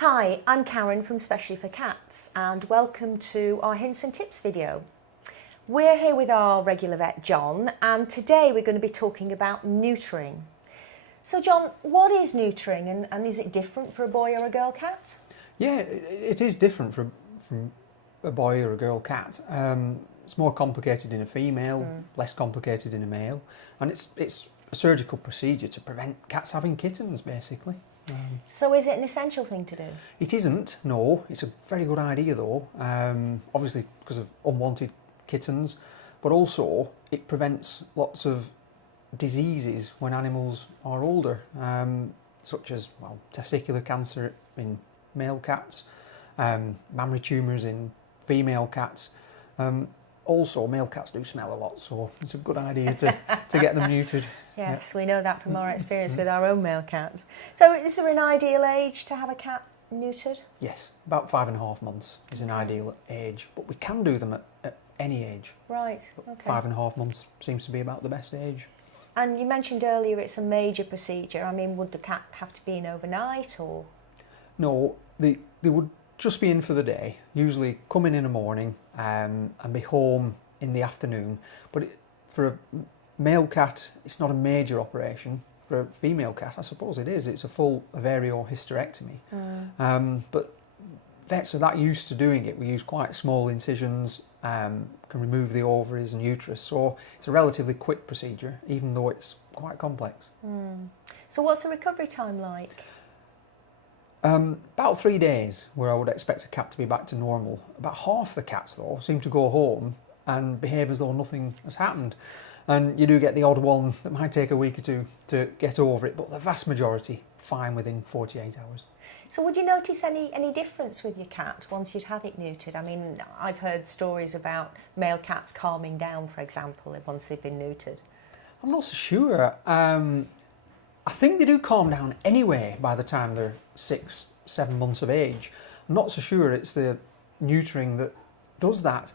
Hi, I'm Karen from Specially for Cats and welcome to our Hints and Tips video. We're here with our regular vet John and today we're going to be talking about neutering. So John, what is neutering and is it different for a boy or a girl cat? Yeah, it is different from a boy or a girl cat. It's more complicated in a female, less complicated in a male, and it's a surgical procedure to prevent cats having kittens, basically. So is it an essential thing to do? It isn't, no. It's a very good idea though, obviously because of unwanted kittens, but also it prevents lots of diseases when animals are older, such as testicular cancer in male cats, mammary tumours in female cats. Also, male cats do smell a lot, so it's a good idea to get them neutered. Yes, we know that from our experience with our own male cat. So is there an ideal age to have a cat neutered? Yes, about 5.5 months is an ideal age, but we can do them at any age. Right, okay. 5.5 months seems to be about the best age. And you mentioned earlier it's a major procedure. I mean, would the cat have to be in overnight or? No, they would just be in for the day, usually come in the morning and be home in the afternoon. But for a male cat, it's not a major operation. For a female cat, I suppose it is. It's a full aerial hysterectomy. But vets are that used to doing it. We use quite small incisions, can remove the ovaries and uterus. So it's a relatively quick procedure, even though it's quite complex. So what's the recovery time like? About 3 days, where I would expect a cat to be back to normal. About half the cats, though, seem to go home and behave as though nothing has happened. And you do get the odd one that might take a week or two to get over it, but the vast majority fine within 48 hours. So would you notice any difference with your cat once you'd had it neutered? I mean, I've heard stories about male cats calming down, for example, once they've been neutered. I'm not so sure. I think they do calm down anyway by the time they're 6-7 months of age. I'm not so sure it's the neutering that does that.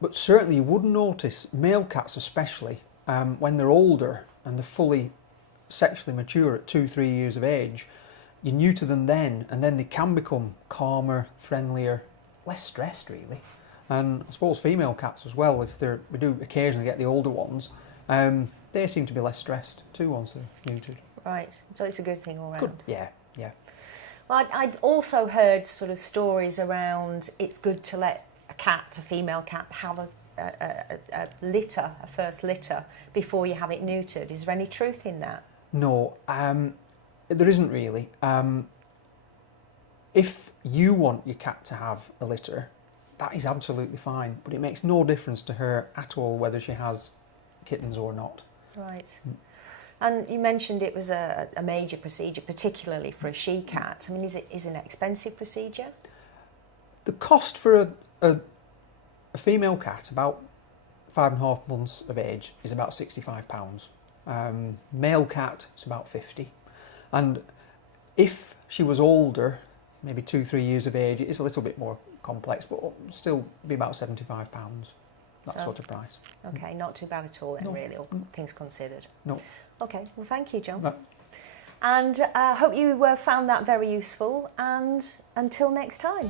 But certainly you would notice, male cats especially, when they're older and they're fully sexually mature at 2-3 years of age, you neuter them then and then they can become calmer, friendlier, less stressed really. And I suppose female cats as well, we do occasionally get the older ones, they seem to be less stressed too once they're neutered. Right, so it's a good thing all round. Good. Yeah. Well, I'd also heard sort of stories around it's good to let a female cat, have a litter, a first litter, before you have it neutered. Is there any truth in that? No, there isn't really. If you want your cat to have a litter, that is absolutely fine, but it makes no difference to her at all whether she has kittens or not. Right. And you mentioned it was a major procedure, particularly for a she-cat. I mean, is it an expensive procedure? The cost for a female cat, about 5.5 months of age, is about £65. Male cat, it's about 50. And if she was older, maybe 2-3 years of age, it is a little bit more complex, but still be about £75. That sort of price. Okay, not too bad at all then, really, all things considered. No. Okay, well thank you, John. No. And I hope you found that very useful, and until next time.